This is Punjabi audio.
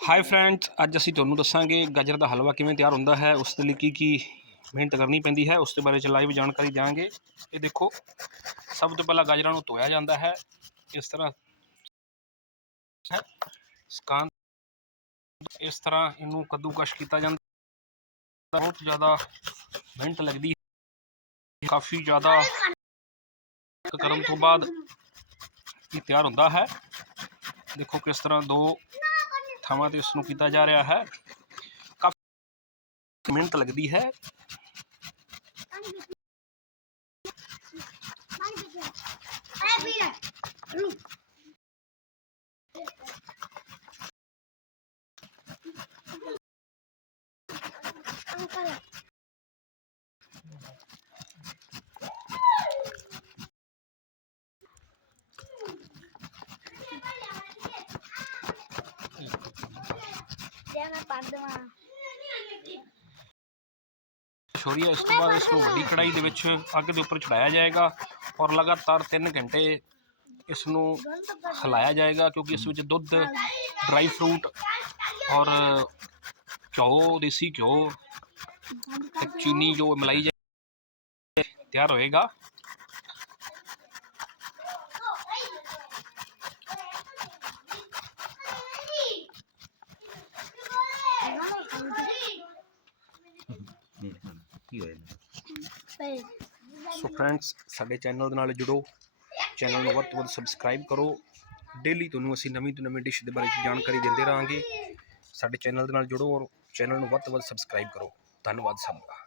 ਹਾਈ ਫਰੈਂਡਸ ਅੱਜ ਅਸੀਂ ਤੁਹਾਨੂੰ ਦੱਸਾਂਗੇ ਗਾਜਰ ਦਾ ਹਲਵਾ ਕਿਵੇਂ ਤਿਆਰ ਹੁੰਦਾ ਹੈ ਉਸ ਦੇ ਲਈ ਕੀ ਕੀ ਮਿਹਨਤ ਕਰਨੀ ਪੈਂਦੀ ਹੈ ਉਸ ਦੇ ਬਾਰੇ ਚ ਲਾਈਵ ਜਾਣਕਾਰੀ ਦਿਆਂਗੇ। ਇਹ ਦੇਖੋ ਸਭ ਤੋਂ ਪਹਿਲਾਂ ਗਾਜਰਾਂ ਨੂੰ ਧੋਇਆ ਜਾਂਦਾ ਹੈ ਇਸ ਤਰ੍ਹਾਂ ਹੈ ਸਕਾਨ ਇਸ ਤਰ੍ਹਾਂ ਇਹਨੂੰ ਕੱਦੂਕਸ਼ ਕੀਤਾ ਜਾਂਦਾ ਬਹੁਤ ਜ਼ਿਆਦਾ ਮਿਹਨਤ ਲੱਗਦੀ ਹੈ ਕਾਫੀ ਜ਼ਿਆਦਾ ਕਰਨ ਤੋਂ ਬਾਅਦ ਇਹ ਤਿਆਰ ਹੁੰਦਾ ਹੈ। ਦੇਖੋ ਕਿਸ ਤਰ੍ਹਾਂ ਦੋ ਥਾਵਾਂ ਤੇ ਇਸ ਨੂੰ ਕੀਤਾ ਜਾ ਰਿਹਾ ਹੈ ਕਾਫੀ ਮਿਹਨਤ ਲੱਗਦੀ ਹੈ ਅਰੇ ਵੀਰ ਰੁਕ ਅੰਕਲ ਮੈਂ ਦਵਾਂ ਛੋਰੀਆ ਇਸ ਤੋਂ ਬਾਅਦ ਇਸ ਨੂੰ ਵੱਡੀ ਕੜਾਈ ਦੇ ਵਿੱਚ ਅੱਗ ਦੇ ਉੱਪਰ ਚੜਾਇਆ ਜਾਏਗਾ ਔਰ ਲਗਾਤਾਰ 3 ਘੰਟੇ ਇਸ ਨੂੰ ਹਿਲਾਇਆ ਜਾਏਗਾ ਕਿਉਂਕਿ ਇਸ ਵਿੱਚ ਦੁੱਧ ਡਰਾਈ ਫਰੂਟ ਔਰ ਘਿਓ ਦੇਸੀ ਘਿਓ ਚੀਨੀ ਜੋ ਮਲਾਈ ਜਾਏ ਤਿਆਰ ਹੋਏਗਾ। ਕੀ ਹੋਇਆ ਸੋ ਫਰੈਂਡਸ ਸਾਡੇ ਚੈਨਲ ਦੇ ਨਾਲ ਜੁੜੋ। ਚੈਨਲ ਨੂੰ ਵੱਧ ਤੋਂ ਵੱਧ ਸਬਸਕ੍ਰਾਈਬ ਕਰੋ। ਡੇਲੀ ਤੁਹਾਨੂੰ ਅਸੀਂ ਨਵੀਂ ਤੋਂ ਨਵੀਂ ਡਿਸ਼ ਦੇ ਬਾਰੇ 'ਚ ਜਾਣਕਾਰੀ ਦਿੰਦੇ ਰਹਾਂਗੇ। ਸਾਡੇ ਚੈਨਲ ਦੇ ਨਾਲ ਜੁੜੋ ਔਰ ਚੈਨਲ ਨੂੰ ਵੱਧ ਤੋਂ ਵੱਧ ਸਬਸਕ੍ਰਾਈਬ ਕਰੋ। ਧੰਨਵਾਦ ਸਭ ਦਾ।